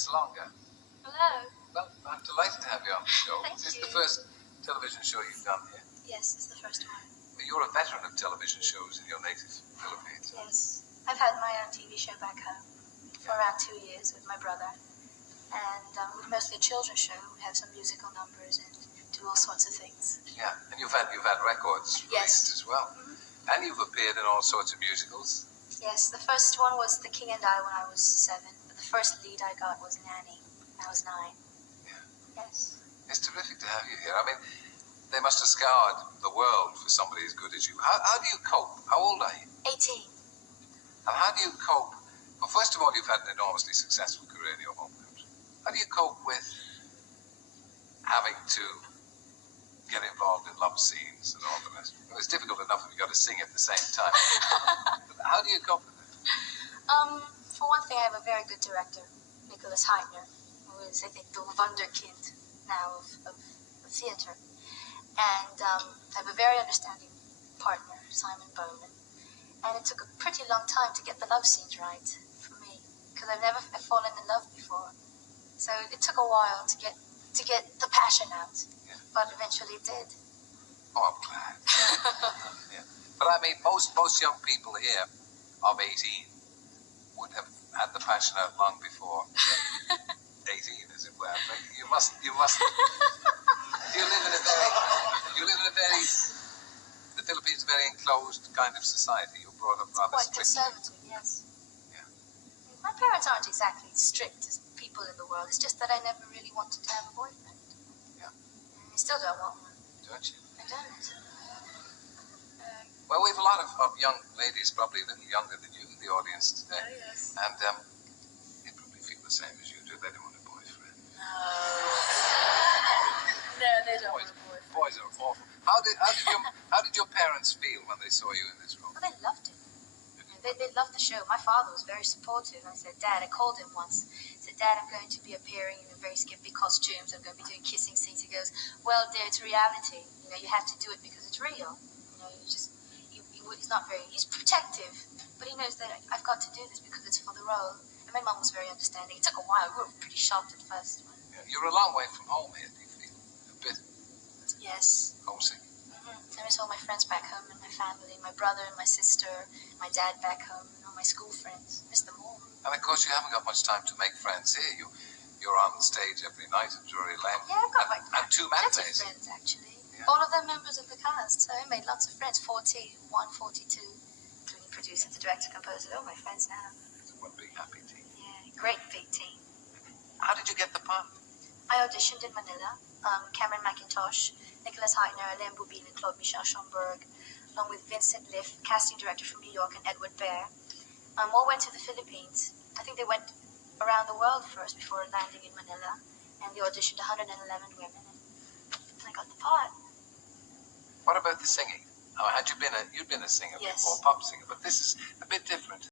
Salonga. Hello. Well, I'm delighted to have you on the show. Thank Is this you. the first television show you've done here? Yes, it's the first one. Well, you're a veteran of television shows in your native Philippines. Yes. I've had my own TV show back home for around 2 years with my brother. And with mostly a children's show, we have some musical numbers and do all sorts of things. Yeah, and you've had records released as well. Mm-hmm. And you've appeared in all sorts of musicals. Yes, the first one was The King and I when I was 7. But the first lead I got was Nanny when I was 9. Yeah. Yes. It's terrific to have you here. I mean, they must have scoured the world for somebody as good as you. How do you cope? How old are you? 18. And how do you cope? Well, first of all, you've had an enormously successful career in your home country. How do you cope with having to get involved in love scenes and all the rest? Well, it's difficult enough if you've got to sing at the same time. But how do you cope with it? For one thing, I have a very good director, Nicholas Heitner, who is, I think, the wunderkind now of theater. And I have a very understanding partner, Simon Bowman. And it took a pretty long time to get the love scenes right for me, because I've never fallen in love before. So it took a while to get the passion out, but eventually it did. Oh, I'm glad. Yeah. But I mean, most young people here of 18 would have had the passion out long before 18, as it were. But you must. You live in a very. The Philippines is a very enclosed kind of society. You're brought up rather Quite strictly. conservative, yes. Yeah. My parents aren't exactly strict as people in the world. It's just that I never really wanted to have a boyfriend. Yeah. And I still don't want one. Don't you? I don't. Well, we have a lot of young ladies, probably a little younger than you, in the audience today. Oh, yes. And they probably feel the same as you do. They don't want a boyfriend. No, they don't want a boyfriend. Boys are awful. How did your parents feel when they saw you in this role? Well, they loved it. They loved the show. My father was very supportive. I said, Dad, I called him once. I said, Dad, I'm going to be appearing in very skimpy costumes. I'm going to be doing kissing scenes. He goes, well, dear, it's reality. You know, you have to do it because it's real. You know, he's not very, he's protective, but he knows that I've got to do this because it's for the role. And my mum was very understanding. It took a while. We were pretty shocked at first. Yeah, you're a long way from home here. Do you feel a bit Yes. homesick? I miss all my friends back home and my family, my brother and my sister, my dad back home, and all my school friends. Miss them all. And of course, you haven't got much time to make friends here. You're on the stage every night at Drury Lane. Yeah, I've got and 2 plenty of matinees. friends, actually. Yeah. All of them members of the cast. So I made lots of friends. 41, 42. Including the producer, the director, composer. All my friends now. It's one big happy team. Yeah, great big team. How did you get the part? I auditioned in Manila. Cameron McIntosh, Nicholas Heitner, Alain Boubine, and Claude Michel Schomburg, along with Vincent Liff, casting director from New York, and Edward Bear. All went to the Philippines. I think they went around the world first before landing in Manila, and they auditioned 111 women, and I got the part. What about the singing? You'd been a singer Yes. before, pop singer, but this is a bit different.